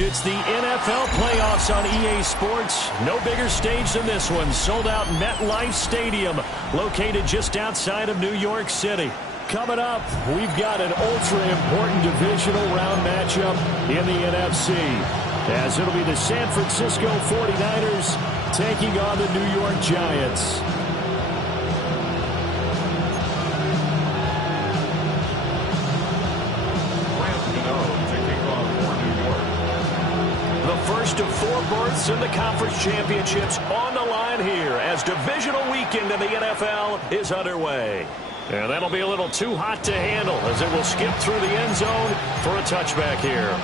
It's the NFL playoffs on EA Sports. No bigger stage than this one. Sold out MetLife Stadium, located just outside of New York City. Coming up, we've got an ultra-important divisional round matchup in the NFC, as it'll be the San Francisco 49ers taking on the New York Giants. First of four berths in the conference championships on the line here as divisional weekend in the NFL is underway. And that'll be a little too hot to handle as it will skip through the end zone for a touchback here.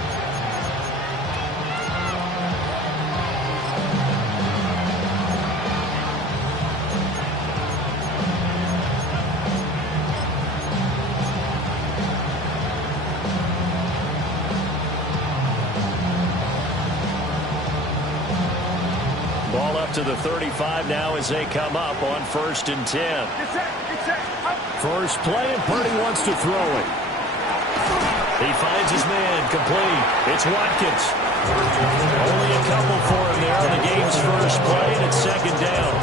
Ball up to the 35 now as they come up on 1st and 10. First play, and Purdy wants to throw it. He finds his man, complete. It's Watkins. Only a couple for him there on the game's first play, and it's 2nd down.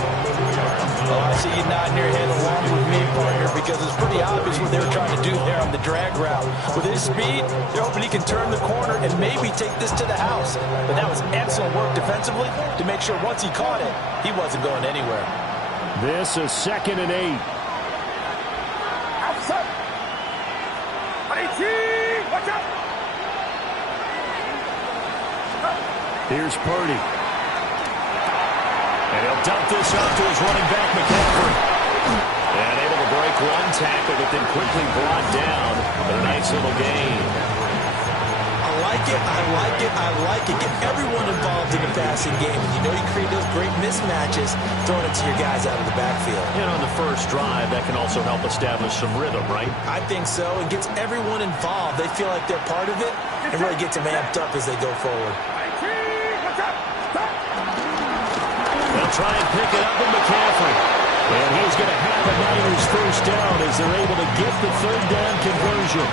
Oh, I see you nodding your head along with me, partner, because it's pretty obvious what they were trying to do there on the drag route. With his speed, they're hoping he can turn the corner and maybe take this to the house. But that was excellent work defensively to make sure once he caught it, he wasn't going anywhere. This is 2nd and 8. Outside. Watch out. Here's Purdy. And he'll dump this off to his running back, McCaffrey. And able to break one tackle, but then quickly brought down. But a nice little gain. I like it, I like it, I like it. Get everyone involved in the passing game. And you know you create those great mismatches, throwing it to your guys out of the backfield. And on the first drive, that can also help establish some rhythm, right? I think so. It gets everyone involved. They feel like they're part of it and really gets them amped up as they go forward. They'll try and pick it up with McCaffrey. And he's going to have the Niners first down as they're able to get the 3rd down conversion.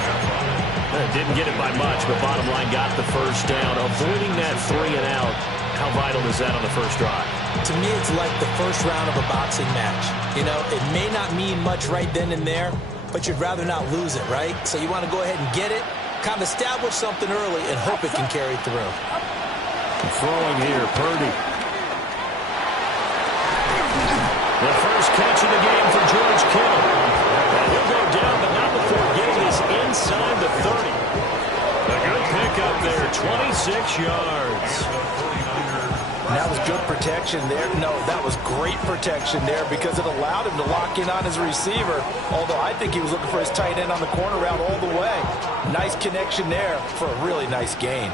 Didn't get it by much, but bottom line got the first down. Avoiding that 3 and out. How vital is that on the first drive? To me, it's like the first round of a boxing match. You know, it may not mean much right then and there, but you'd rather not lose it, right? So you want to go ahead and get it, kind of establish something early, and hope it can carry through. Throwing here, Purdy. The first catch of the game for George Kittle. And he'll go down, but not before getting this inside the 30. A good pickup there, 26 yards. And that was good protection there. No, that was great protection there because it allowed him to lock in on his receiver, although I think he was looking for his tight end on the corner route all the way. Nice connection there for a really nice gain.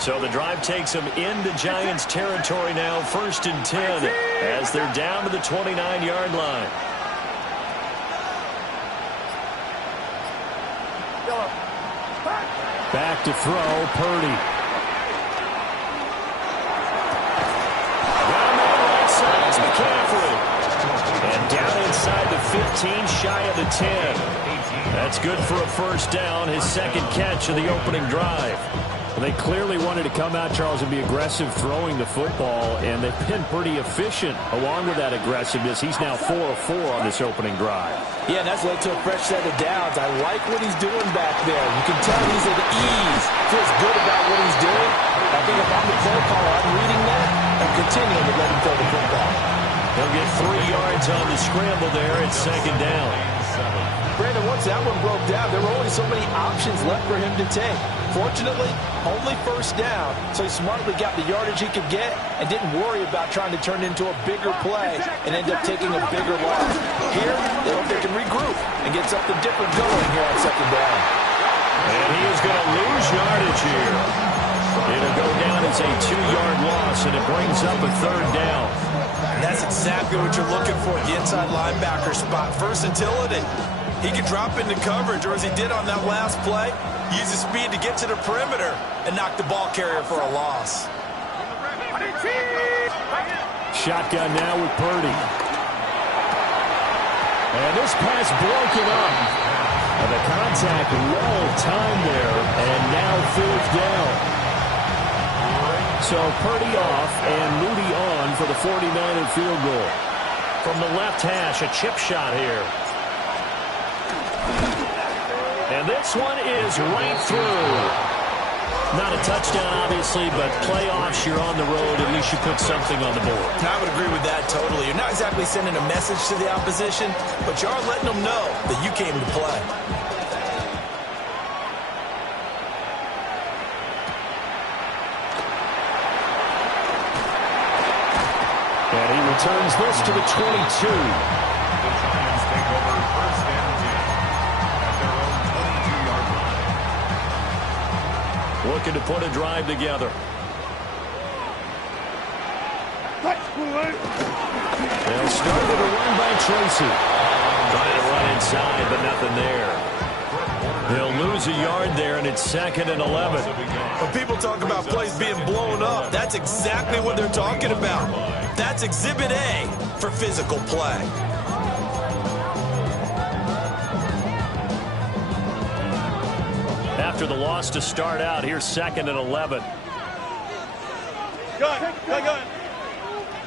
So the drive takes them into Giants territory now, 1st and 10, as they're down to the 29-yard line. Back to throw, Purdy. McCaffrey. And down inside the 15, shy of the 10. That's good for a first down, his second catch of the opening drive. They clearly wanted to come out, Charles, and be aggressive throwing the football, and they've been pretty efficient along with that aggressiveness. He's now 4 of 4 on this opening drive. Yeah, and that's led to a fresh set of downs. I like what he's doing back there. You can tell he's at ease, feels good about what he's doing. I think if I'm the play caller, I'm reading that and continuing to let him throw the football. He'll get 3 yards on the scramble there. It's second down. Brandon, once that one broke down, there were only so many options left for him to take. Fortunately, only first down, so he smartly got the yardage he could get and didn't worry about trying to turn into a bigger play and end up taking a bigger loss. Here, they hope they can regroup and get something different going here on second down. And he is going to lose yardage here. It'll go down as a 2-yard loss, and it brings up a third down. And that's exactly what you're looking for at the inside linebacker spot. Versatility. He could drop into coverage, or as he did on that last play, use his speed to get to the perimeter and knock the ball carrier for a loss. Shotgun now with Purdy. And this pass broken up. And the contact well timed there, and now fourth down. So Purdy off and Moody on for the 49er field goal. From the left hash, a chip shot here. And this one is right through. Not a touchdown, obviously, but playoffs, you're on the road. At least you put something on the board. I would agree with that totally. You're not exactly sending a message to the opposition, but you are letting them know that you came to play. And he returns this to the 22. Looking to put a drive together. They'll start with a run by Tracy. Trying to run inside, but nothing there. They'll lose a yard there, and it's 2nd and 11. When people talk about plays being blown up, that's exactly what they're talking about. That's Exhibit A for physical play. After the loss to start out, here's 2nd and 11. Gun.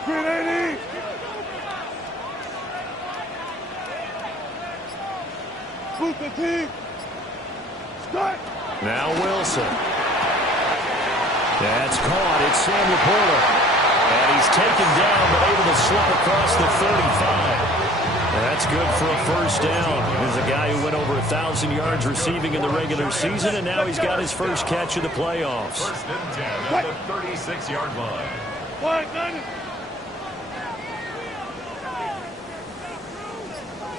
Green 80. Boot the team. Start. Now Wilson. That's caught. It's Sam Laporta. And he's taken down, but able to slide across the 35. That's good for a first down. There's a guy who went over 1,000 yards receiving in the regular season, and now he's got his first catch of the playoffs. 1st and 10 at the 36-yard line.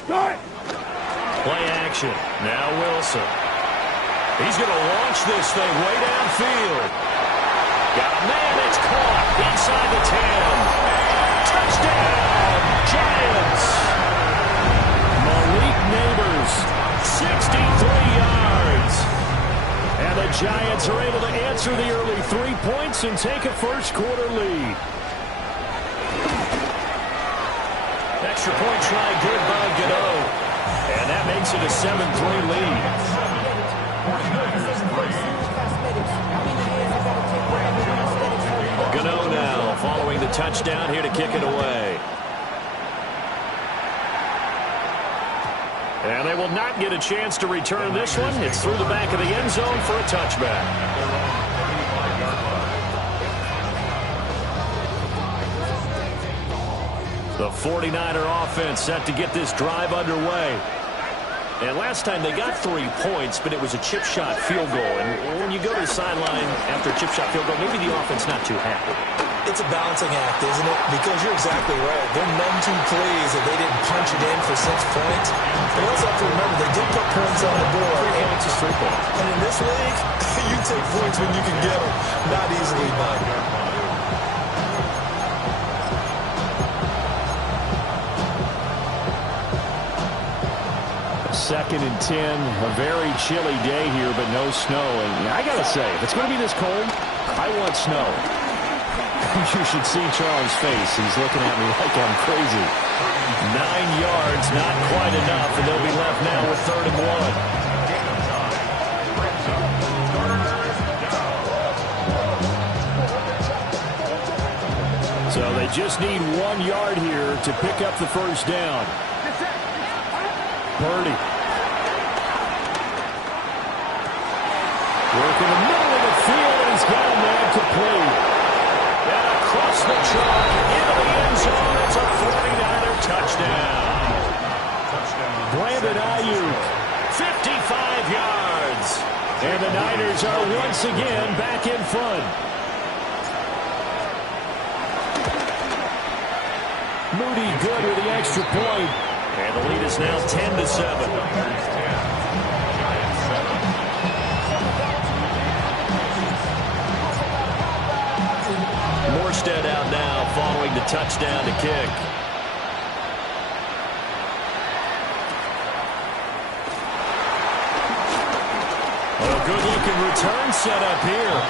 Start. Play action. Now Wilson. He's going to launch this thing way downfield. Got a man that's caught inside the 10. Touchdown, Giants. Malik Neighbors, 63 yards. And the Giants are able to answer the early 3 points and take a first-quarter lead. Extra point try good by Gano. And that makes it a 7-3 lead. Gano now following the touchdown here to kick it away. And they will not get a chance to return this one. It's through the back of the end zone for a touchback. The 49er offense set to get this drive underway. And last time they got 3 points, but it was a chip shot field goal. And when you go to the sideline after a chip shot field goal, maybe the offense not too happy. It's a balancing act, isn't it? Because you're exactly right. They're none too pleased that they didn't punch it in for 6 points. But you also have to remember, they did put points on the board. 3 points is 3 points. And in this league, you take points when you can get them. Not easily done. 2nd and 10, a very chilly day here, but no snow. And I got to say, if it's going to be this cold, I want snow. You should see Charles' face. He's looking at me like I'm crazy. 9 yards, not quite enough, and they'll be left now with 3rd and 1. So they just need 1 yard here to pick up the first down. Purdy. Working the middle of the field, and he's got a man complete. And across the chalk, into the end zone, it's a 49er touchdown. Brandon Ayuk, 55 yards. And the Niners are once again back in front. Moody good with the extra point. And the lead is now 10-7. Morstead out now following the touchdown to kick. A good-looking return set up here.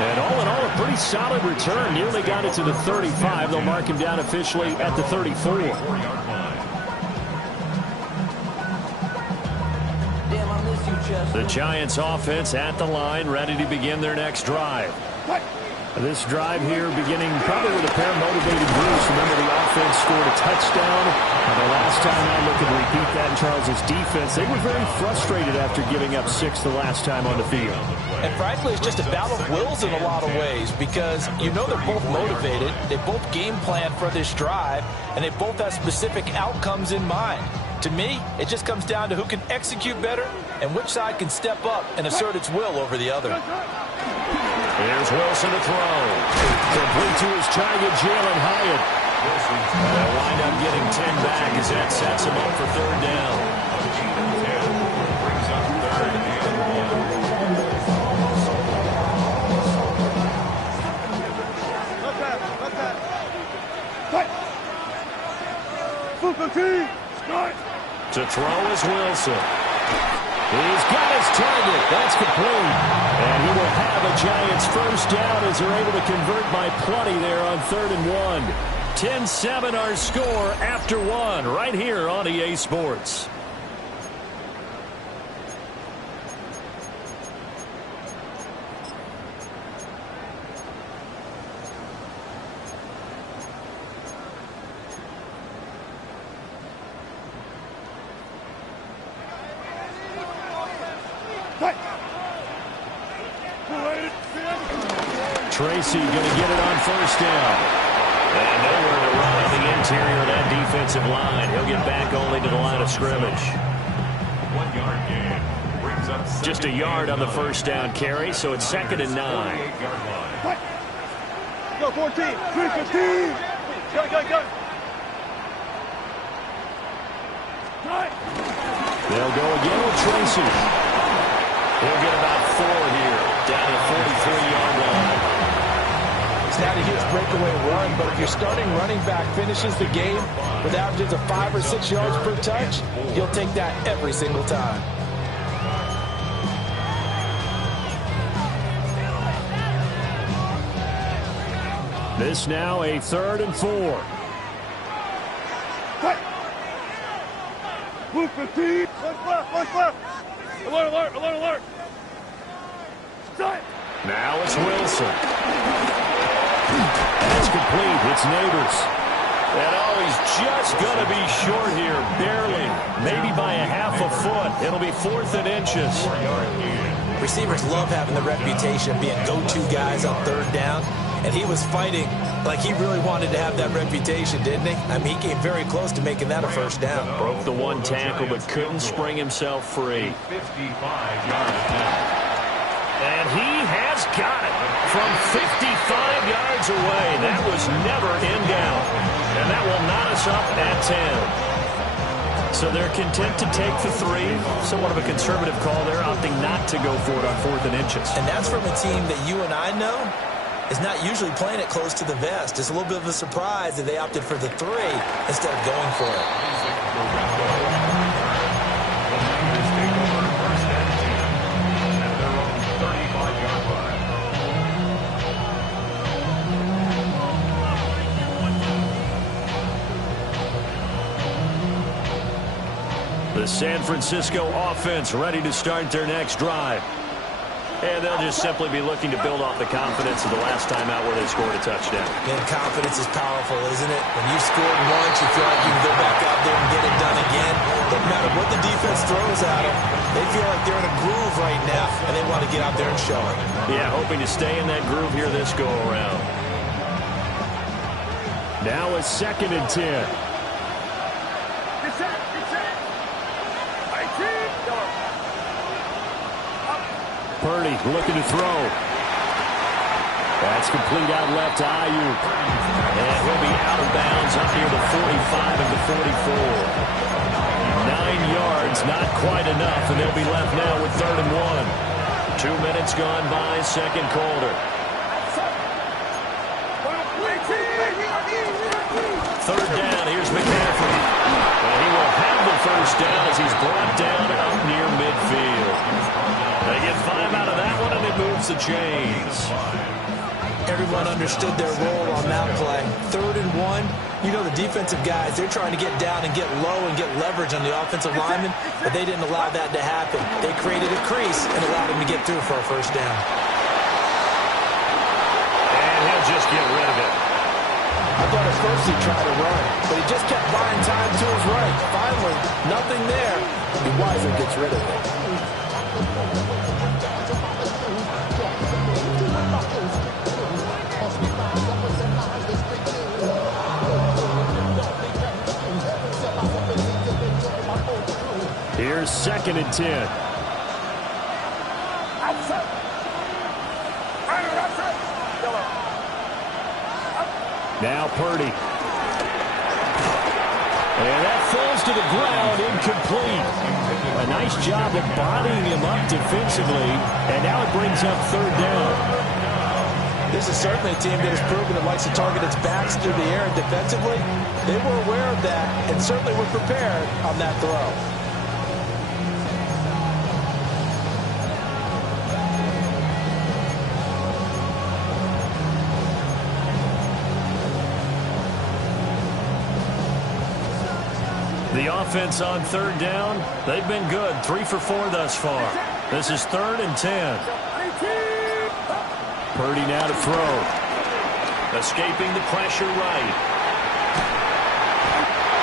And all in all, a pretty solid return. Nearly got it to the 35. They'll mark him down officially at the 34. The Giants offense at the line, ready to begin their next drive. This drive here beginning probably with a pair of motivated Bruce. Remember, the offense scored a touchdown. And the last time I look and repeat that in Charles' defense, they were very frustrated after giving up 6 the last time on the field. And frankly, it's just a battle of wills in a lot of ways because you know they're both motivated. They both game plan for this drive, and they both have specific outcomes in mind. To me, it just comes down to who can execute better and which side can step up and assert its will over the other. Here's Wilson to throw. Complete to his target, Jalen Hyatt. They'll wind up getting 10 back as that sets him up for 3rd down. To throw is Wilson. He's got his target. That's complete. And he will have a Giants first down as they're able to convert by plenty there on 3rd and 1. 10-7 our score after 1 right here on EA Sports. Tracy going to get it on first down. And nowhere to run on the interior of that defensive line. He'll get back only to the line of scrimmage. 1 yard gain. Brings up just a yard on the first down carry, so it's 2nd and 9. Go, 14. 3-15. Go. They'll go again with Tracy. He'll get about 4 here, down to the 43-yard line. It's not a huge breakaway run, but if your starting running back finishes the game with averages of 5 or 6 yards per touch, you'll take that every single time. This now a 3rd and 4. Move 15. Left. Alert. Stop. Now it's Wilson. That's complete. It's Neighbors. And he's just going to be short here, barely. Maybe by a half a foot. It'll be 4th and inches. Receivers love having the reputation of being go-to guys on 3rd down. And he was fighting like he really wanted to have that reputation, didn't he? I mean, he came very close to making that a first down. Broke the 1 tackle, but couldn't spring himself free. 55 yards now. And he has got it from 55 yards away. That was never in doubt. And that will knot us up at 10. So they're content to take the 3. Somewhat of a conservative call there, opting not to go for it on 4th and inches. And that's from a team that you and I know is not usually playing it close to the vest. It's a little bit of a surprise that they opted for the 3 instead of going for it. The San Francisco offense ready to start their next drive. And they'll just simply be looking to build off the confidence of the last time out where they scored a touchdown. And confidence is powerful, isn't it? When you scored once, you feel like you can go back out there and get it done again. No matter what the defense throws at them, they feel like they're in a groove right now, and they want to get out there and show it. Yeah, hoping to stay in that groove here this go-around. Now a 2nd and 10. Purdy looking to throw. That's complete out left to Ayuk. And he'll be out of bounds up near the 45 and the 44. 9 yards, not quite enough, and they'll be left now with 3rd and 1. 2 minutes gone by, second quarter. 3rd down, here's McCaffrey. And he will have the 1st down as he's brought down up near midfield. They get 5 out of that one, and it moves the chains. Everyone understood their role on that play. 3rd and 1, you know the defensive guys, they're trying to get down and get low and get leverage on the offensive lineman, but they didn't allow that to happen. They created a crease and allowed him to get through for a 1st down. And he'll just get rid of it. I thought at first he tried to run, but he just kept buying time to his right. Finally, nothing there. He wisely gets rid of it. Here's 2nd and 10. Now Purdy. And that falls to the ground, incomplete. A nice job of bodying him up defensively, and now it brings up 3rd down. This is certainly a team that has proven it likes to target its backs through the air, and defensively, they were aware of that and certainly were prepared on that throw. The offense on 3rd down, they've been good. 3 for 4 thus far. This is 3rd and 10. Purdy now to throw. Escaping the pressure right.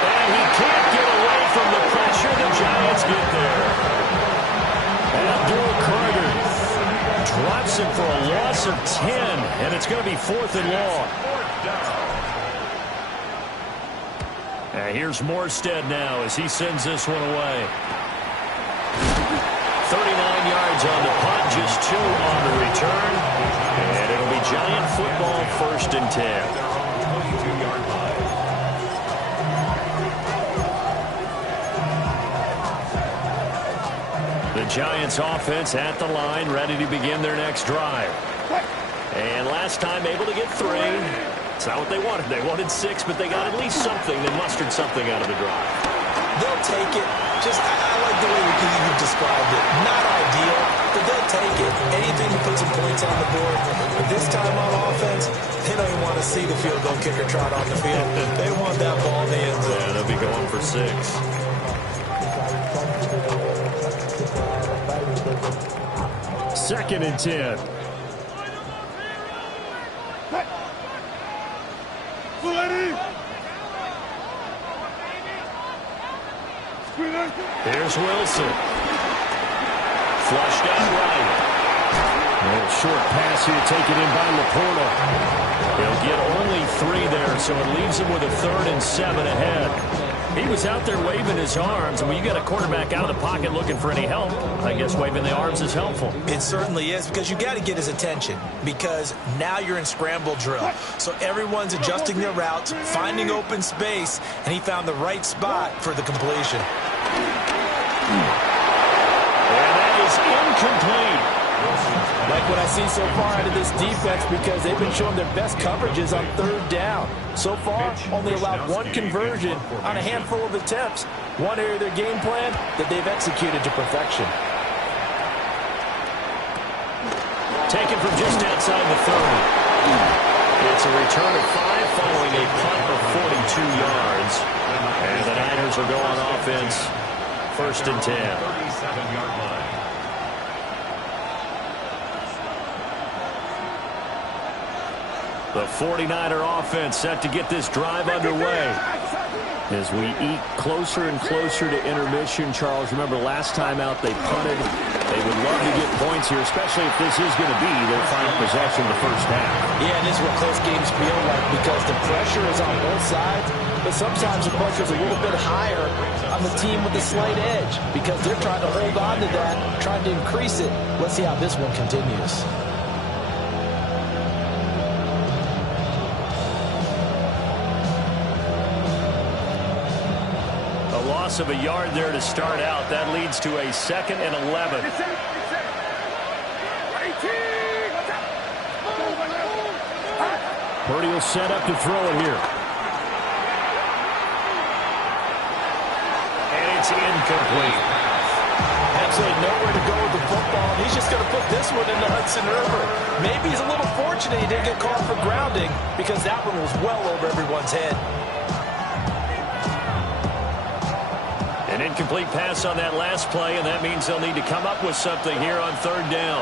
And he can't get away from the pressure. The Giants get there. Abdul Carter drops him for a loss of 10, and it's going to be 4th and long. And here's Morstead now as he sends this one away. 39 yards on the punt, just 2 on the return. And it'll be Giant football, 1st and 10. 22-yard line. The Giants offense at the line, ready to begin their next drive. And last time able to get 3. It's not what they wanted. They wanted 6, but they got at least something. They mustered something out of the drive. They'll take it. Just, I like the way you've described it. Not ideal, but they'll take it. Anything to put some points on the board. But this time on offense, they don't even want to see the field goal kicker trot on the field. They want that ball in the end zone. Yeah, they'll be going for 6. Second and 10. Here's Wilson. Flushed out right. A short pass here taken in by Laporta. He'll get only 3 there, so it leaves him with a 3rd and 7 ahead. He was out there waving his arms, and when you got a quarterback out of the pocket looking for any help, I guess waving the arms is helpful. It certainly is, because you got to get his attention, because now you're in scramble drill. So everyone's adjusting their routes, finding open space, and he found the right spot for the completion. And that is incomplete. Like what I see so far out of this defense, because they've been showing their best coverages on 3rd down. So far, only allowed 1 conversion on a handful of attempts. One area of their game plan that they've executed to perfection. Taken from just outside the 30. It's a return of 5 following a punt of 42 yards. And the Niners will go on offense 1st and 10. 37-yard line. The 49er offense set to get this drive underway. As we eke closer and closer to intermission, Charles, remember last time out they punted. They would love to get points here, especially if this is going to be their final possession of the first half. Yeah, and this is what close games feel like because the pressure is on both sides, but sometimes the pressure is a little bit higher on the team with the slight edge because they're trying to hold on to that, trying to increase it. Let's see how this one continues. Loss of a yard there to start out. That leads to a 2nd and 11. Purdy will set up to throw it here. And it's incomplete. Absolutely nowhere to go with the football. He's just going to put this one into Hudson River. Maybe he's a little fortunate he didn't get caught for grounding because that one was well over everyone's head. An incomplete pass on that last play, and that means they'll need to come up with something here on 3rd down.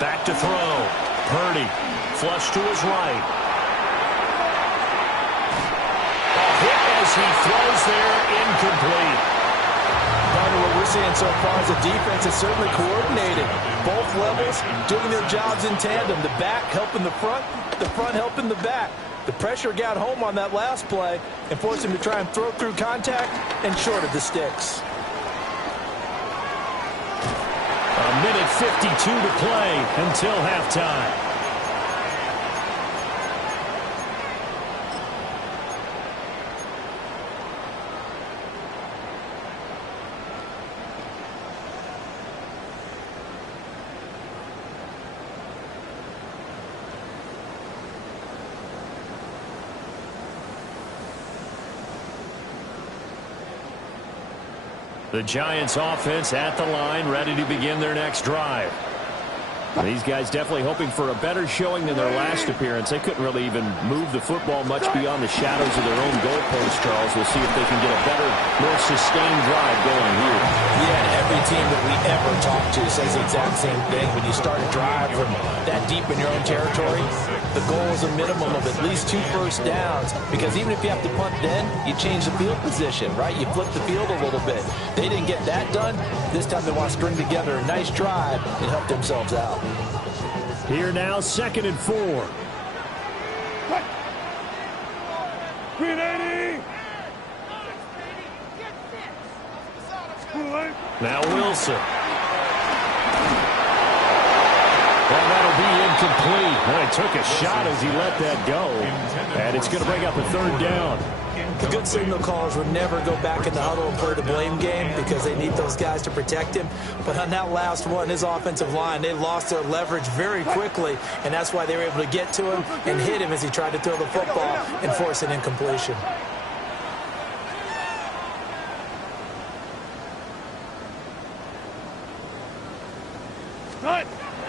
Back to throw. Purdy, flush to his right. A hit as he throws there, incomplete. What we're seeing so far is the defense is certainly coordinated. Both levels doing their jobs in tandem. The back helping the front helping the back. The pressure got home on that last play and forced him to try and throw through contact and short of the sticks. A minute 52 to play until halftime. The Giants offense at the line, ready to begin their next drive. These guys definitely hoping for a better showing than their last appearance. They couldn't really even move the football much beyond the shadows of their own goalpost, Charles. We'll see if they can get a better, more sustained drive going here. Yeah, and every team that we ever talk to says the exact same thing. When you start a drive from that deep in your own territory, the goal is a minimum of at least 2 first downs. Because even if you have to punt then, you change the field position, right? You flip the field a little bit. They didn't get that done. This time they want to string together a nice drive and help themselves out. Here now, 2nd and 4. 380. Now Wilson. Well, that'll be incomplete. Well, he took a shot as he let that go. And it's going to bring up a 3rd down. The good signal callers would never go back in the huddle and play the blame game because they need those guys to protect him. But on that last one, his offensive line, they lost their leverage very quickly, and that's why they were able to get to him and hit him as he tried to throw the football and force an incompletion.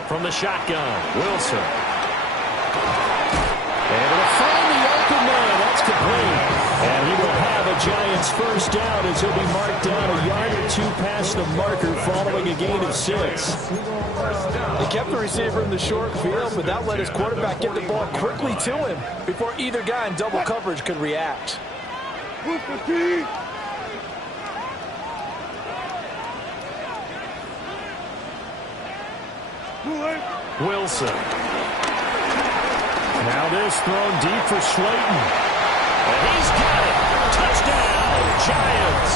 From the shotgun, Wilson. Able to find the open man. That's complete. And he will have a Giants first down as he'll be marked down a yard or 2 past the marker following a gain of 6. They kept the receiver in the short field, but that let his quarterback get the ball quickly to him before either guy in double coverage could react. Wilson. Now this thrown deep for Slayton. And he's got it. Touchdown, Giants.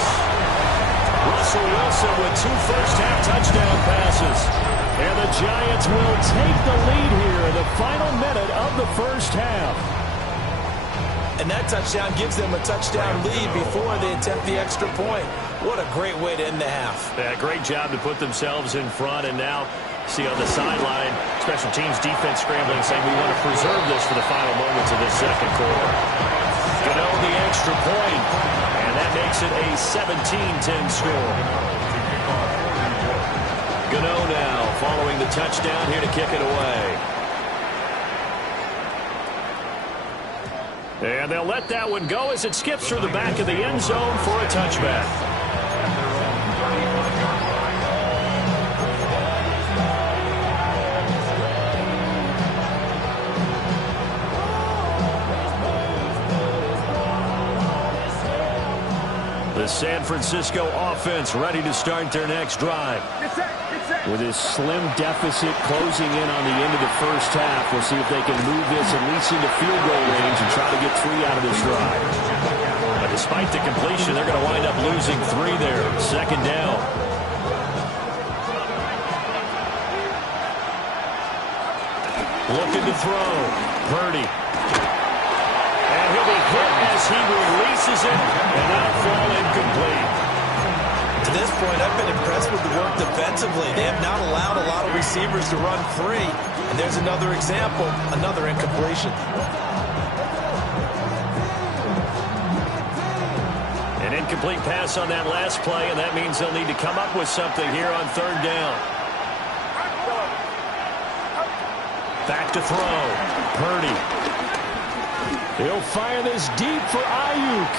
Russell Wilson with 2 first-half touchdown passes. And the Giants will take the lead here in the final minute of the first half. And that touchdown gives them a touchdown lead before they attempt the extra point. What a great way to end the half. Yeah, great job to put themselves in front. And now, see on the sideline, special teams defense scrambling, saying we want to preserve this for the final moments of this second quarter. Gano the extra point, and that makes it a 17-10 score. Gano now following the touchdown here to kick it away. And they'll let that one go as it skips through the back of the end zone for a touchback. The San Francisco offense ready to start their next drive. With his slim deficit closing in on the end of the first half, we'll see if they can move this at least into field goal range and try to get 3 out of this drive. But despite the completion, they're going to wind up losing 3 there. Second down. Looking to throw. Purdy. And he'll be hit as he releases it, and that'll fall incomplete. To this point, I've been impressed with the work defensively. They have not allowed a lot of receivers to run free. And there's another example, another incompletion. An incomplete pass on that last play, and that means they'll need to come up with something here on third down. Back to throw. Purdy. He'll fire this deep for Ayuk.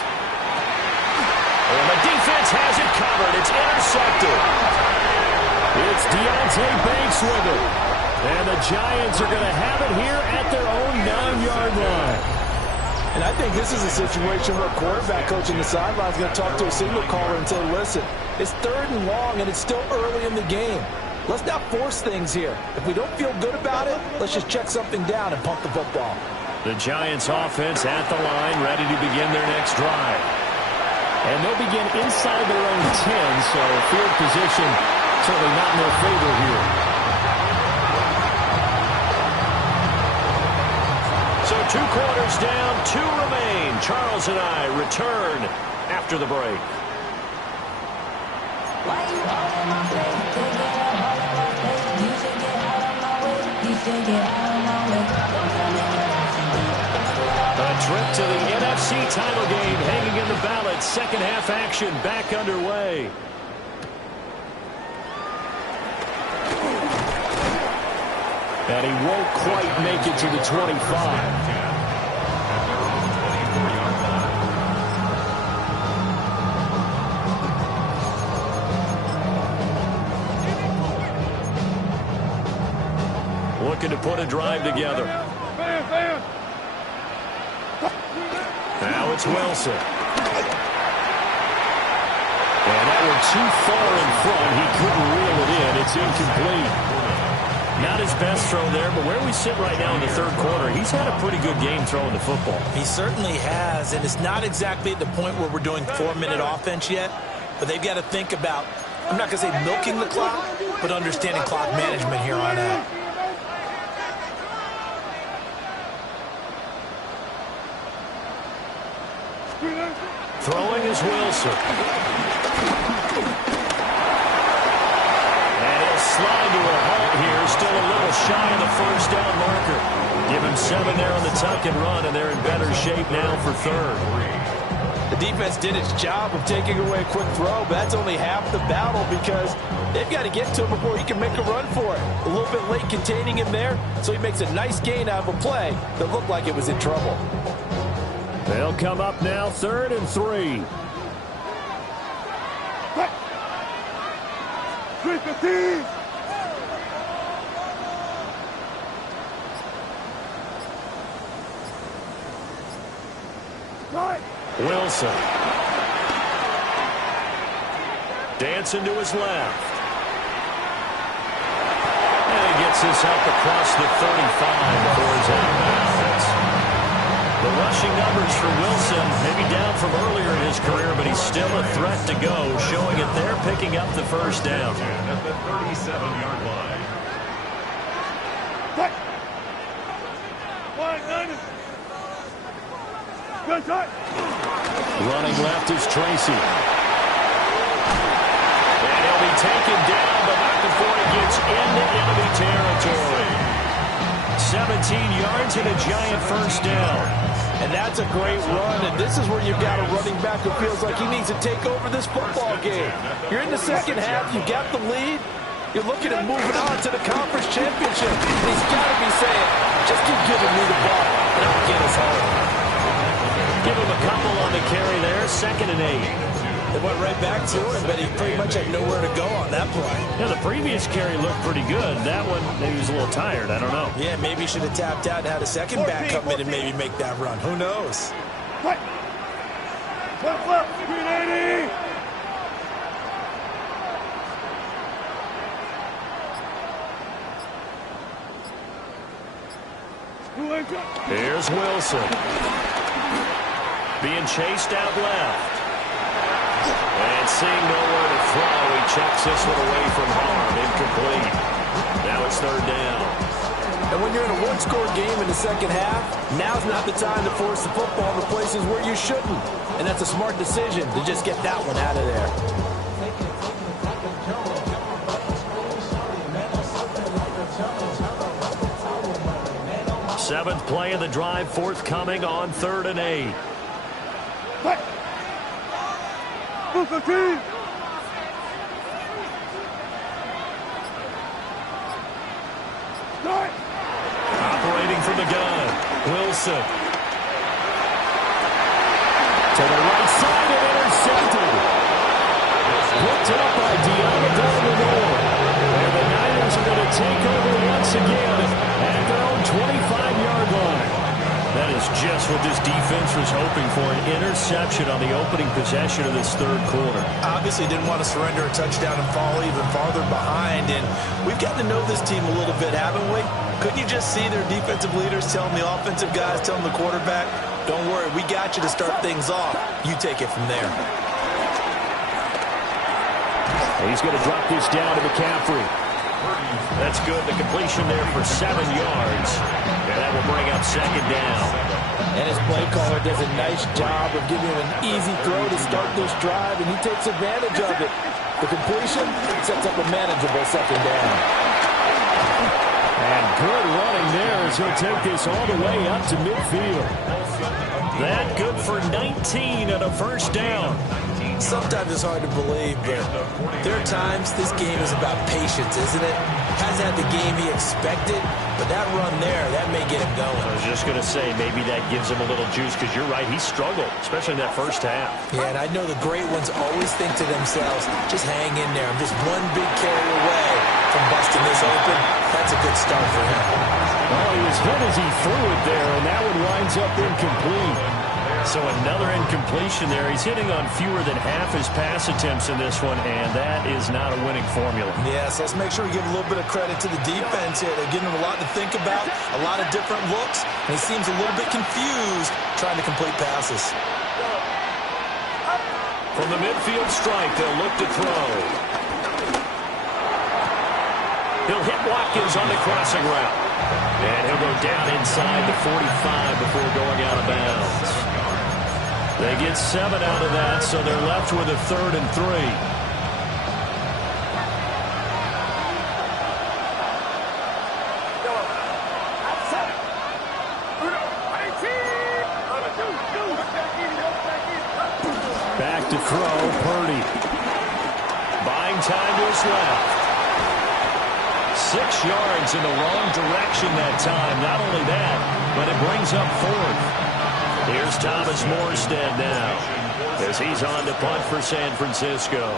And the defense has it covered. It's intercepted. It's Deonte Banks with it. And the Giants are going to have it here at their own 9-yard line. And I think this is a situation where a quarterback coach on the sideline is going to talk to a signal caller and say, listen, it's 3rd and long and it's still early in the game. Let's not force things here. If we don't feel good about it, let's just check something down and pump the football. The Giants offense at the line, ready to begin their next drive. And they'll begin inside their own 10, so field position certainly not in their favor here. So 2 quarters down, 2 remain. Charles and I return after the break. Why you all in my face? Take it all in my face. You should get out of my way. You should get out of my way. A trip to the NFC title game hanging in the balance. Second half action back underway. And he won't quite make it to the 25. Looking to put a drive together. Now it's Wilson. And that one too far in front. He couldn't reel it in. It's incomplete. Not his best throw there, but where we sit right now in the third quarter, he's had a pretty good game throwing the football. He certainly has, and it's not exactly at the point where we're doing 4-minute offense yet, but they've got to think about, I'm not going to say milking the clock, but understanding clock management here on out. Throwing is Wilson. And he'll slide to a halt here. Still a little shy of the first down marker. Give him 7 there on the tuck and run, and they're in better shape now for third. The defense did its job of taking away a quick throw, but that's only half the battle because they've got to get to him before he can make a run for it. A little bit late containing him there, so he makes a nice gain out of a play that looked like it was in trouble. They'll come up now, 3rd and 3. 3-15. Wilson. Dancing to his left. And he gets this up across the 35 before he's out of bounds. The rushing numbers for Wilson, maybe down from earlier in his career, but he's still a threat to go, showing it there, picking up the first down. At the 37-yard line. Running left is Tracy. And he'll be taken down, but not before he gets into enemy territory. 17 yards and a giant first down. And that's a great run, and this is where you've got a running back who feels like he needs to take over this football game. You're in the second half, you got the lead, you're looking at moving on to the conference championship. And he's got to be saying, just keep giving me the ball, and I'll get us home. give him a couple on the carry there. 2nd and 8. They went right back to him, but he pretty much had nowhere to go on that play. Yeah, the previous carry looked pretty good. That one, maybe he was a little tired. I don't know. Yeah, maybe he should have tapped out and had a second back come in and maybe make that run. Who knows? Flip, flip, 380. Here's Wilson. Being chased out left. And seeing nowhere to throw, he checks this one away from harm. Incomplete. Now it's 3rd down. And when you're in a one-score game in the second half, now's not the time to force the football to places where you shouldn't. And that's a smart decision to just get that one out of there. Seventh play of the drive forthcoming on 3rd and 8. Operating from the gun, Wilson. To the right side and intercepted. Picked up by Deommodore Lenoir. And the Niners are going to take over once again at their own 25-yard line. That is just what this defense was hoping for, an interception on the opening possession of this 3rd quarter. Obviously didn't want to surrender a touchdown and fall even farther behind. And we've gotten to know this team a little bit, haven't we? Couldn't you just see their defensive leaders telling the offensive guys, telling the quarterback, don't worry, we got you to start things off. You take it from there. He's going to drop this down to McCaffrey. That's good. The completion there for 7 yards. And that will bring up 2nd down. And his play caller does a nice job of giving him an easy throw to start this drive, and he takes advantage of it. The completion sets up a manageable 2nd down. And good running there as he'll take this all the way up to midfield. That good for 19 and a 1st down. Sometimes it's hard to believe, but there are times this game is about patience, isn't it? Hasn't had the game he expected, but that run there, that may get him going. I was just going to say, maybe that gives him a little juice, because you're right, he struggled, especially in that 1st half. Yeah, and I know the great ones always think to themselves, just hang in there. I'm just one big carry away from busting this open. That's a good start for him. Oh, he was hit as he threw it there, and that one winds up incomplete. So another incompletion there. He's hitting on fewer than half his pass attempts in this one, and that is not a winning formula. Yes, let's make sure we give a little bit of credit to the defense here. They're giving him a lot to think about, a lot of different looks, and he seems a little bit confused trying to complete passes. From the midfield strike, they'll look to throw. He'll hit Watkins on the crossing route. And he'll go down inside the 45 before going out of bounds. They get 7 out of that, so they're left with a 3rd and 3. Back to throw, Purdy. Buying time to his left. 6 yards in the wrong direction that time. Not only that, but it brings up 4th. Here's Thomas Morstead now as he's on to punt for San Francisco.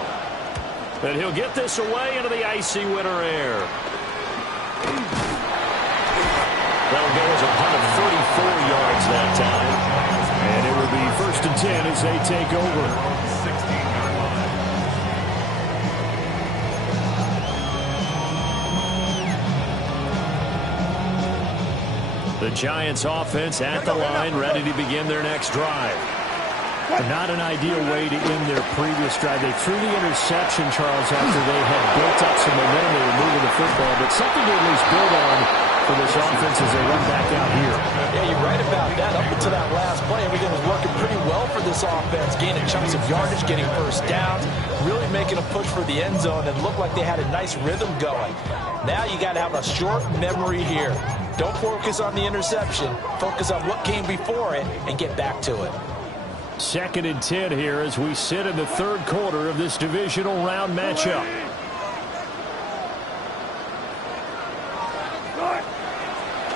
And he'll get this away into the icy winter air. That'll go as a punt of 34 yards that time. And it will be 1st and 10 as they take over. The Giants offense at the line, ready to begin their next drive. Not an ideal way to end their previous drive. They threw the interception, Charles, after they had built up some momentum. They were moving the football, but something to at least build on for this offense as they run back out here. Yeah, you're right about that. Up until that last play, everything was working pretty well for this offense, gaining chunks of yardage, getting 1st downs, really making a push for the end zone, and looked like they had a nice rhythm going. Now you got to have a short memory here. Don't focus on the interception. Focus on what came before it and get back to it. 2nd and 10 here as we sit in the 3rd quarter of this divisional round matchup.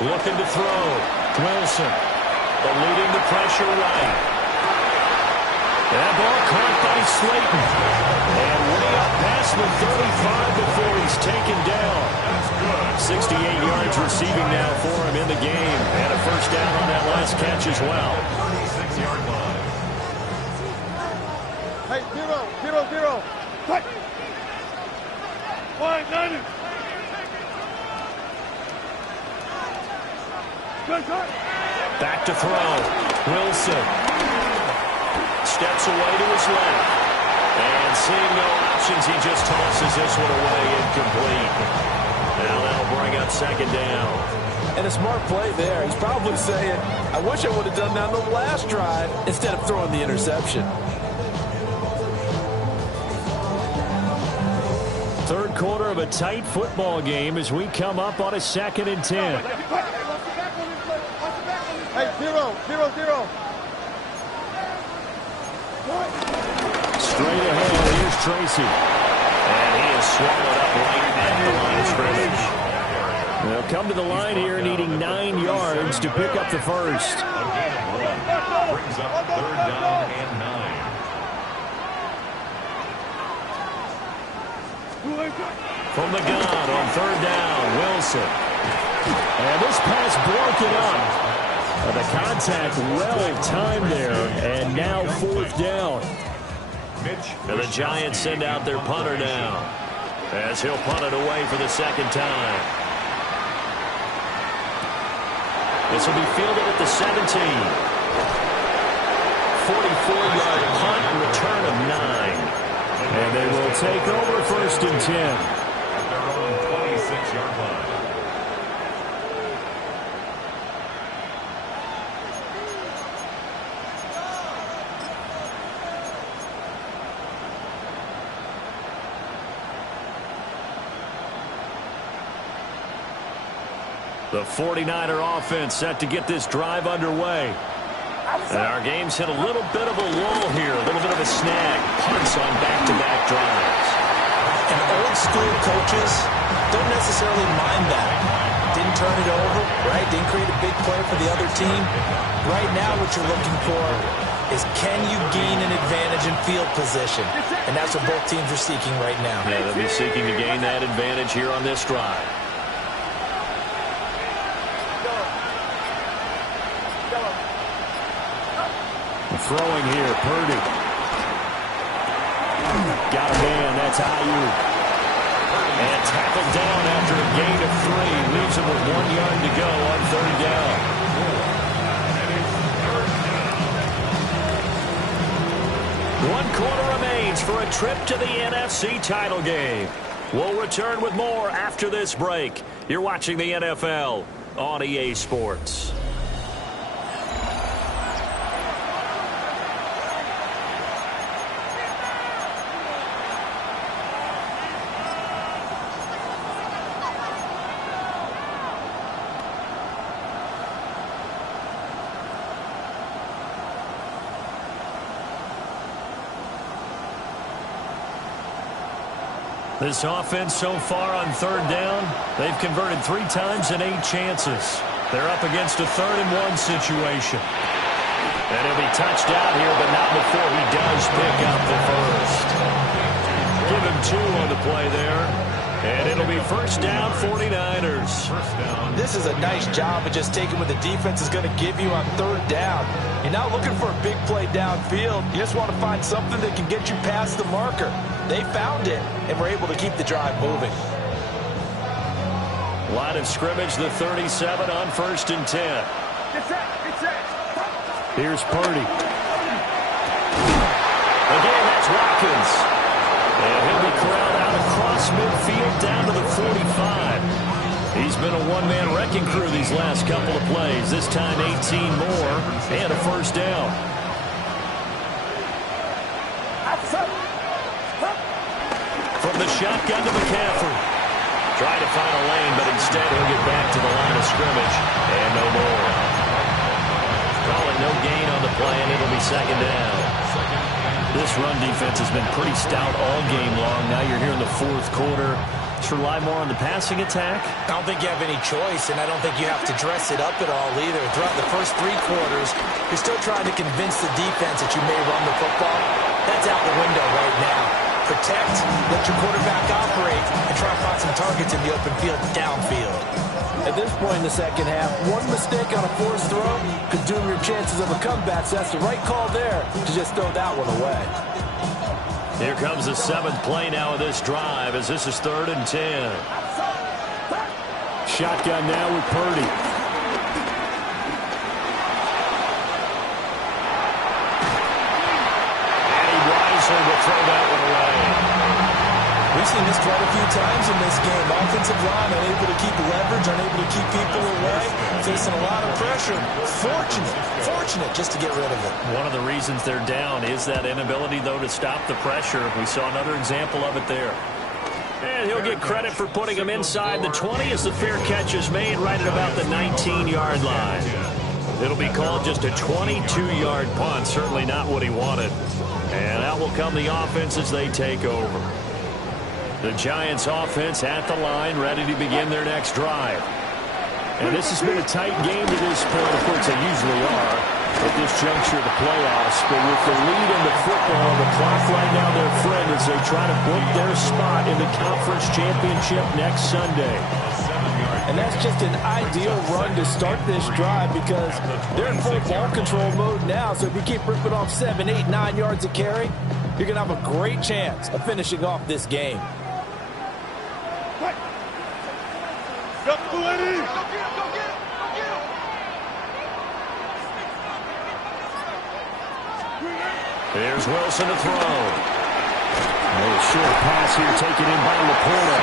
Looking to throw. Wilson eluding the pressure right. That ball caught by Slayton. And way up past the 35 before he's taken down. 68 yards receiving now for him in the game. And a first down on that last catch as well. 36-yard line. Hey, 0-0-0. Cut. 1-9. Good cut. Back to throw. Wilson steps away to his left. And seeing no options, he just tosses this one away incomplete. Now that'll bring up second down. And a smart play there. He's probably saying, I wish I would have done that on the last drive instead of throwing the interception. Third quarter of a tight football game as we come up on a 2nd and 10. Hey, 0-0-0. Straight ahead, here's Tracy. And he is swallowed up right at the line of scrimmage. They'll come to the line here needing 9 yards to pick up the first. A gain of 1 brings up 3rd down and 9. From the gun on 3rd down, Wilson. And this pass broken up. The contact well timed there, and now 4th down. And the Giants send out their punter now, as he'll punt it away for the 2nd time. This will be fielded at the 17. 44-yard punt, return of 9. And they will take over 1st and 10. At their own 26-yard line. The 49er offense set to get this drive underway. And our game's hit a little bit of a lull here, a little bit of a snag. Punts on back-to-back drives. And old-school coaches don't necessarily mind that. Didn't turn it over, right? Didn't create a big play for the other team. Right now what you're looking for is can you gain an advantage in field position? And that's what both teams are seeking right now. Yeah, they'll be seeking to gain that advantage here on this drive. Throwing here, Purdy. Got a man, that's Ayuk. And tackled down after a gain of 3. Leaves him with 1 yard to go on 3rd down. One quarter remains for a trip to the NFC title game. We'll return with more after this break. You're watching the NFL on EA Sports. This offense so far on 3rd down, they've converted 3 times in 8 chances. They're up against a 3rd and 1 situation. And he'll be touched out here, but not before he does pick up the first. Give him 2 on the play there. And it'll be first down, 49ers. This is a nice job of just taking what the defense is going to give you on 3rd down. You're not looking for a big play downfield. You just want to find something that can get you past the marker. They found it and were able to keep the drive moving. Line of scrimmage, the 37 on 1st and 10. Here's Purdy. Again, that's Watkins. And he'll be corralled out across midfield down to the 45. He's been a one-man wrecking crew these last couple of plays. This time 18 more and a first down. From the shotgun to McCaffrey. Trying to find a lane, but instead he'll get back to the line of scrimmage. And no more. Calling no gain on the play, and it'll be second down. This run defense has been pretty stout all game long. Now you're here in the 4th quarter. Bucs rely more on the passing attack? I don't think you have any choice, and I don't think you have to dress it up at all either. Throughout the first 3 quarters, you're still trying to convince the defense that you may run the football. That's out the window right now. Protect, let your quarterback operate, and try to find some targets in the open field downfield. At this point in the second half, one mistake on a forced throw could doom your chances of a comeback, so that's the right call there to just throw that one away. Here comes the 7th play now of this drive as this is 3rd and 10. Shotgun now with Purdy. And he wisely will throw that one away. We've seen this quite a few times in this game. Offensive line unable to keep leverage, unable to keep people away, facing a lot of pressure. Fortunate just to get rid of it. One of the reasons they're down is that inability, though, to stop the pressure. We saw another example of it there. And he'll get credit for putting him inside the 20 as the fair catch is made right at about the 19-yard line. It'll be called just a 22-yard punt. Certainly not what he wanted. And out will come the offense as they take over. The Giants offense at the line, ready to begin their next drive. And this has been a tight game to this point. Of course, they usually are at this juncture of the playoffs. But with the lead in the football, the clock right now their friend as they try to book their spot in the conference championship next Sunday. And that's just an ideal run to start this drive because they're in full ball control mode now. So if you keep ripping off 7, 8, 9 yards a carry, you're going to have a great chance of finishing off this game. Here's Wilson to throw. A short pass here taken in by Laporta.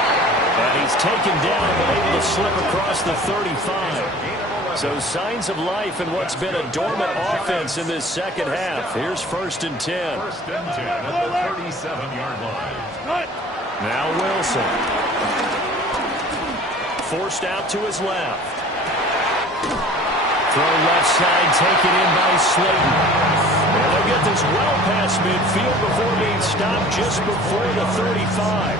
And he's taken down but able to slip across the 35. So signs of life in what's been a dormant offense in this second half. Here's 1st and 10. 1st and 10 at the 37-yard line. Now Wilson. Forced out to his left. Throw left side taken in by Slayton. And they'll get this well past midfield before being stopped just before the 35.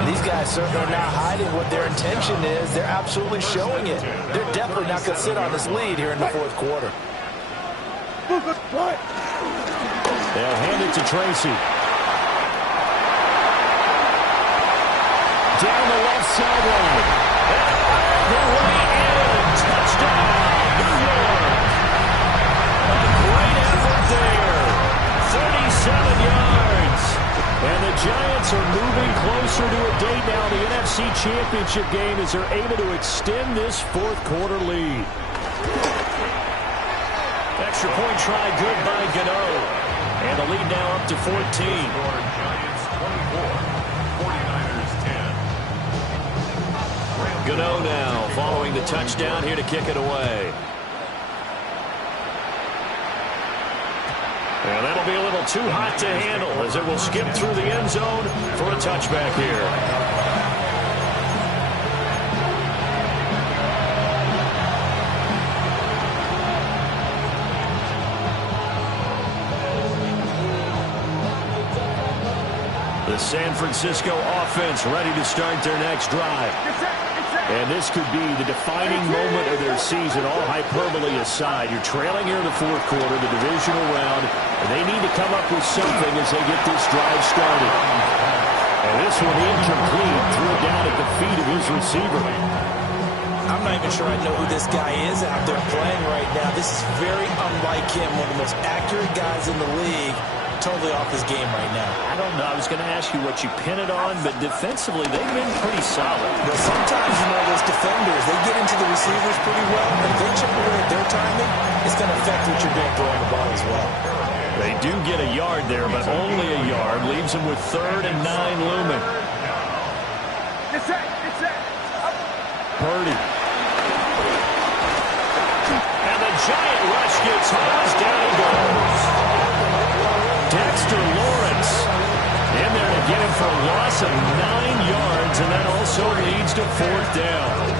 And these guys certainly are not hiding what their intention is. They're absolutely showing it. They're definitely not going to sit on this lead here in the 4th quarter. They'll hand it to Tracy. Down the left sideline. The way in. Touchdown, New York. A great effort there. 37 yards. And the Giants are moving closer to a date now. The NFC Championship game as they're able to extend this 4th quarter lead. Extra point try good by Gano. And the lead now up to 14. Giants 24, 49ers 10. Gano now following the touchdown here to kick it away. And that'll be a little too hot to handle as it will skip through the end zone for a touchback here. The San Francisco offense ready to start their next drive. And this could be the defining moment of their season, all hyperbole aside. You're trailing here in the 4th quarter, the divisional round, and they need to come up with something as they get this drive started. And this one incomplete, threw it down at the feet of his receiver. I'm not even sure I know who this guy is out there playing right now. This is very unlike him, one of the most accurate guys in the league. Totally off his game right now. I don't know. I was going to ask you what you pin it on, but defensively, they've been pretty solid. But sometimes, you know, those defenders, they get into the receivers pretty well, and if they chip away at their timing, it's going to affect what you're doing throwing the ball as well. They do get a yard there, but only a yard. Leaves them with 3rd and 9 looming. Purdy. And the giant rush gets hosed. Down he goes. Dexter Lawrence in there to get him for a loss of 9 yards, and that also leads to 4th down.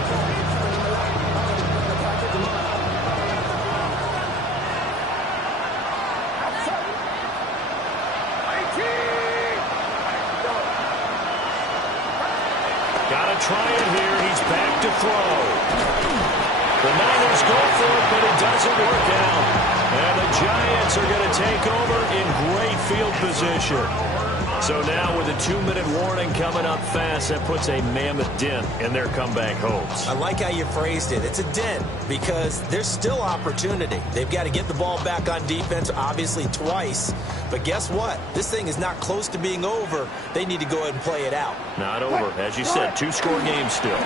to try it here. He's back to throw. The Niners go for it, but it doesn't work out. And the Giants are going to take over in great field position. So now with a 2-minute warning coming up fast, that puts a mammoth dent in their comeback hopes. I like how you phrased it. It's a dent because there's still opportunity. They've got to get the ball back on defense, obviously twice. But guess what? This thing is not close to being over. They need to go ahead and play it out. Not over. As you said, 2-score game still.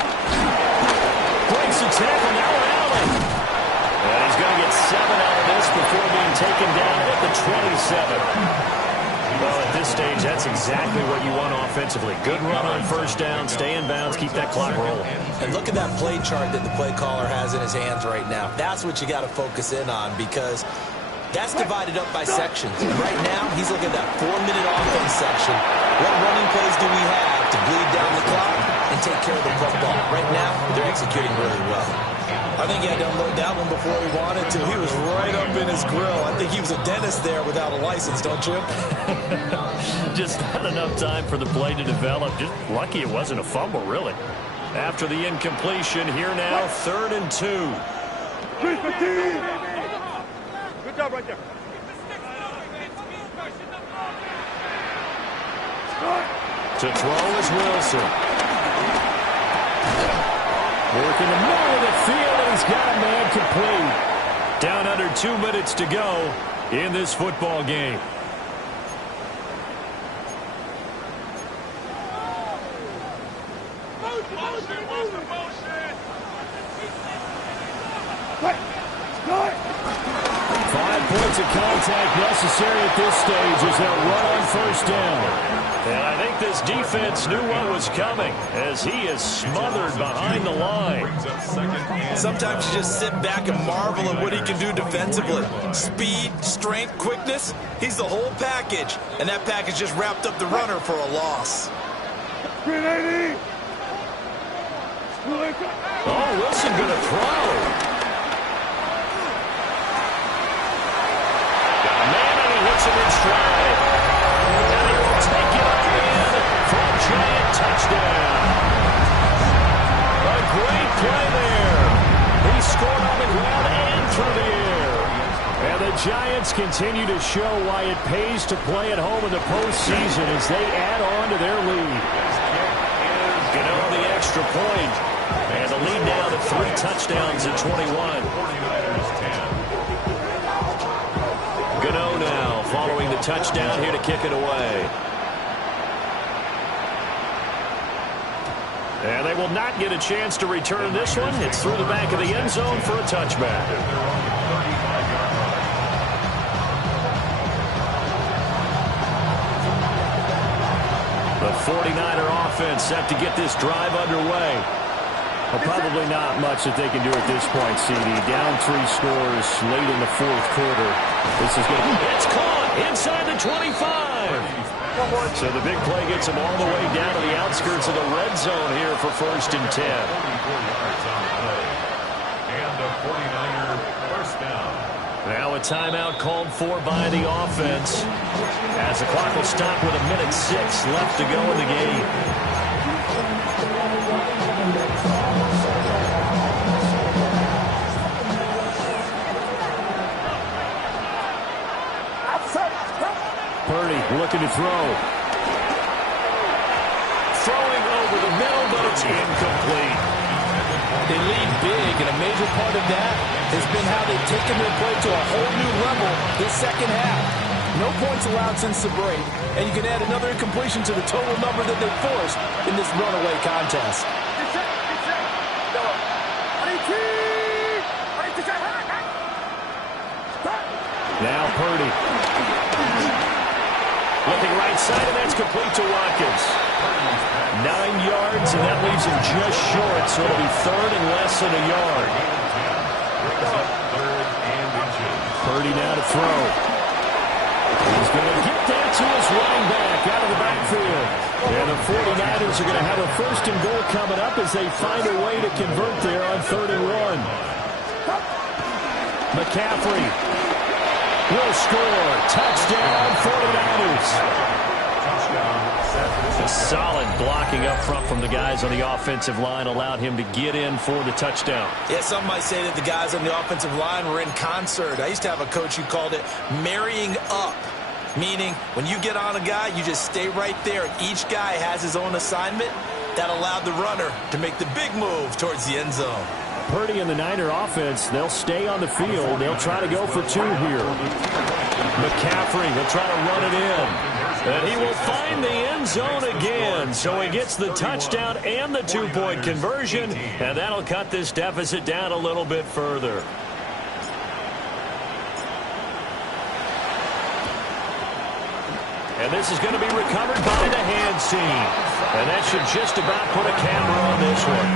Breaks the tackle now, Allen. And he's going to get 7 out of this before being taken down at the 27. Well, at this stage, that's exactly what you want offensively. Good run on first down, stay in bounds, keep that clock rolling. And look at that play chart that the play caller has in his hands right now. That's what you got to focus in on because that's divided up by sections. And right now, he's looking at that 4-minute offense section. What running plays do we have to bleed down the clock and take care of the football? Right now, they're executing really well. I think he had to unload that one before he wanted to. He was right up in his grill. I think he was a dentist there without a license, don't you? Just not enough time for the play to develop. Just lucky it wasn't a fumble, really. After the incompletion, here now, 3rd and 2. Good job right there. To throw is Wilson. Working the middle of the field, and he's got a man complete. Down under 2 minutes to go in this football game. Points of contact necessary at this stage as they'll run on first down. And I think this defense knew what was coming as he is smothered behind the line. Sometimes you just sit back and marvel at what he can do defensively. Speed, strength, quickness, he's the whole package. And that package just wrapped up the runner for a loss. Oh, Wilson going to throw. Him in stride. And he will take it all in for a giant touchdown. A great play there. He scored on the ground and through the air. And the Giants continue to show why it pays to play at home in the postseason as they add on to their lead. Get over the extra point. And the lead now to 3 touchdowns at 21. Gano now following the touchdown here to kick it away. And they will not get a chance to return this one. It's through the back of the end zone for a touchback. The 49er offense set to get this drive underway. Well, probably not much that they can do at this point, CD. Down 3 scores late in the 4th quarter. This is going to... It's caught inside the 25. So the big play gets them all the way down to the outskirts of the red zone here for 1st and 10. And the 49er first down. Now a timeout called for by the offense as the clock will stop with 1:06 left to go in the game. Purdy looking to throw. Throwing over the middle, but it's incomplete. They lead big, and a major part of that has been how they've taken their play to a whole new level this second half. No points allowed since the break, and you can add another incompletion to the total number that they forced in this runaway contest. Now Purdy. Looking right side, and that's complete to Watkins. 9 yards, and that leaves him just short, so it'll be 3rd and less than a yard. Purdy now to throw. He's going to get that to his running back out of the backfield. And the 49ers are going to have a 1st and goal coming up as they find a way to convert there on 3rd and 1. McCaffrey will score. Touchdown, 49ers. A solid blocking up front from the guys on the offensive line allowed him to get in for the touchdown. Yeah, some might say that the guys on the offensive line were in concert. I used to have a coach who called it marrying up, meaning when you get on a guy, you just stay right there. Each guy has his own assignment. That allowed the runner to make the big move towards the end zone. Purdy and the Niner offense, they'll stay on the field. They'll try to go for 2 here. McCaffrey will try to run it in. And he will find the end zone again. So he gets the touchdown and the 2-point conversion. And that'll cut this deficit down a little bit further. And this is going to be recovered by the hands team. And that should just about put a camera on this one.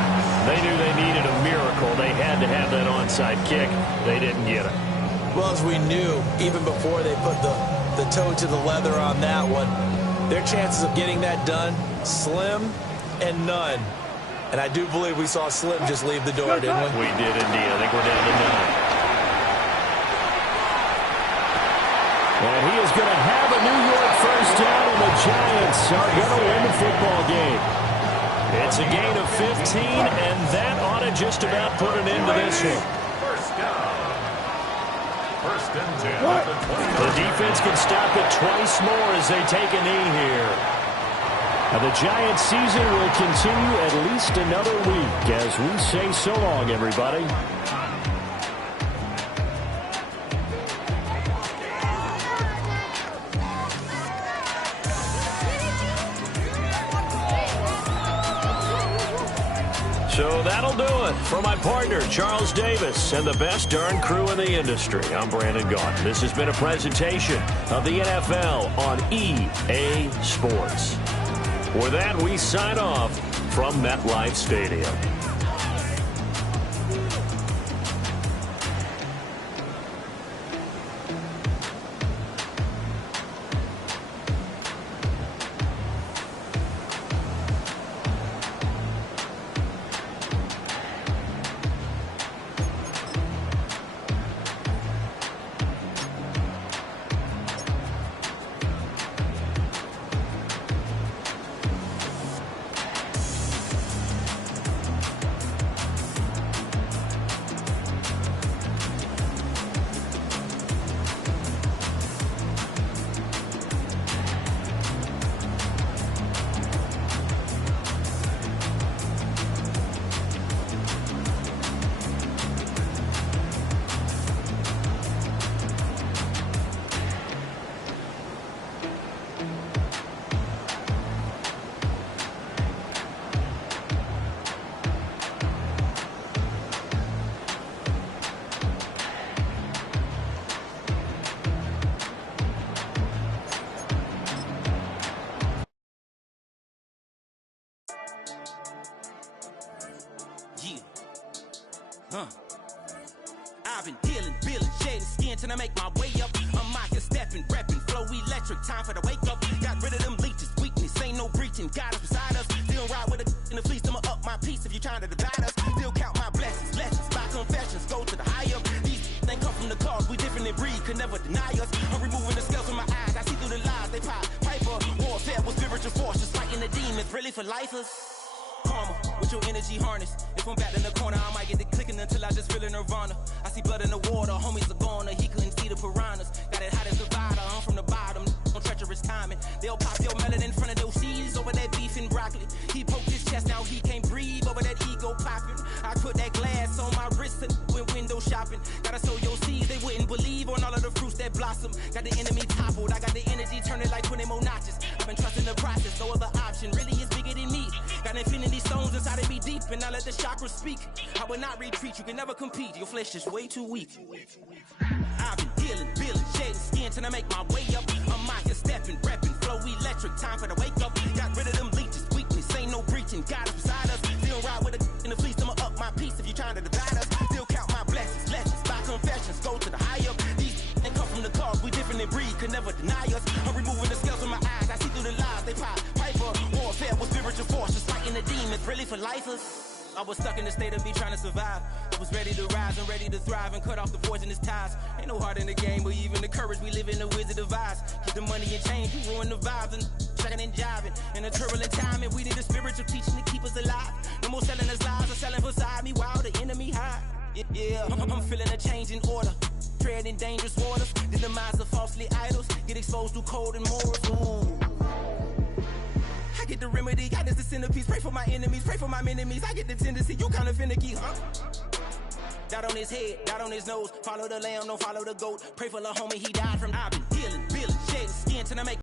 They knew they needed a miracle. They had to have that onside kick. They didn't get it. Well, as we knew, even before they put the toe to the leather on that one, their chances of getting that done, slim and none. And I do believe we saw Slim just leave the door, didn't we? We did indeed. I think we're down to none. And he is going to have a New York first down, and the Giants are going to win the football game. It's a gain of 15, and that ought to just about put an end to this one. First down. First and 10 at the 20. The defense can stop it twice more as they take a knee here. Now the Giants season will continue at least another week as we say so long, everybody. So that'll do it. For my partner, Charles Davis, and the best darn crew in the industry, I'm Brandon Gaudin. This has been a presentation of the NFL on EA Sports. With that, we sign off from MetLife Stadium. I've been dealing, shedding skin till I make my way up. I'm out here stepping, repping, flow electric, time for the wake up. Got rid of them leeches, weakness, ain't no breaching. God is beside us, still ride with a in the fleece, I'ma up my piece if you trying to divide us. Still count my blessings, lessons, by confessions, go to the higher. These they come from the cause, we different in breed, could never deny us. I'm removing the scales from my eyes, I see through the lies, they pop. Piper, warfare with spiritual force, just fighting the demons, really for lifers. Karma, with your energy harness. If I'm back in the corner, I might get the clicking until I just feel a nirvana. I see blood in the water, homies are gone, he couldn't see the piranhas. Got it hot as divider, I'm from the bottom, on treacherous timing. They'll pop your melon in front of those seeds over that beef and broccoli. He poked his chest, now he can't breathe over that ego popping. I put that glass on my wrist and went window shopping. Gotta sow your seeds, they wouldn't believe on all of the fruits that blossom. Got the enemy toppled, I got the energy turning like 20 more notches. I've been trusting the process, no other option really is bigger than me. Got infinity stones inside of me deep, and I let the chakras speak. I will not retreat, you can never compete, your flesh is way too weak. I've been dealing, shedding skin till I make my way up. I'm out here stepping, repping, flow electric, time for the wake up. Got rid of them leeches, weakness, ain't no breaching, God is beside us. Still ride with a in the fleece, I'ma up my piece if you trying to divide us. Still count my blessings, lessons, by confessions, go to the higher. These they come from the cause, we different in breed, could never deny us. I'm removing the scales from my eyes, I see through the lies, they pop. Piper, warfare with spiritual force, just fighting the demons, really for lifers. I was stuck in the state of me trying to survive. I was ready to rise and ready to thrive and cut off the poisonous ties. Ain't no heart in the game, but even the courage we live in the Wizard of Oz. Get the money and change, you ruin the vibes and sucking and jiving. In a turbulent time, and we need a spiritual teaching to keep us alive. No more selling us lies or selling beside me while the enemy hide. Yeah, I'm feeling a change in order. Treading dangerous waters. The demise of falsely idols. Get exposed through code and morals. Ooh. I get the remedy, God is the centerpiece. Pray for my enemies, pray for my enemies. I get the tendency, you kinda finicky, huh? Dot on his head, dot on his nose. Follow the lamb, don't follow the goat. Pray for the homie, he died from. I've been healing, shedding skin till I make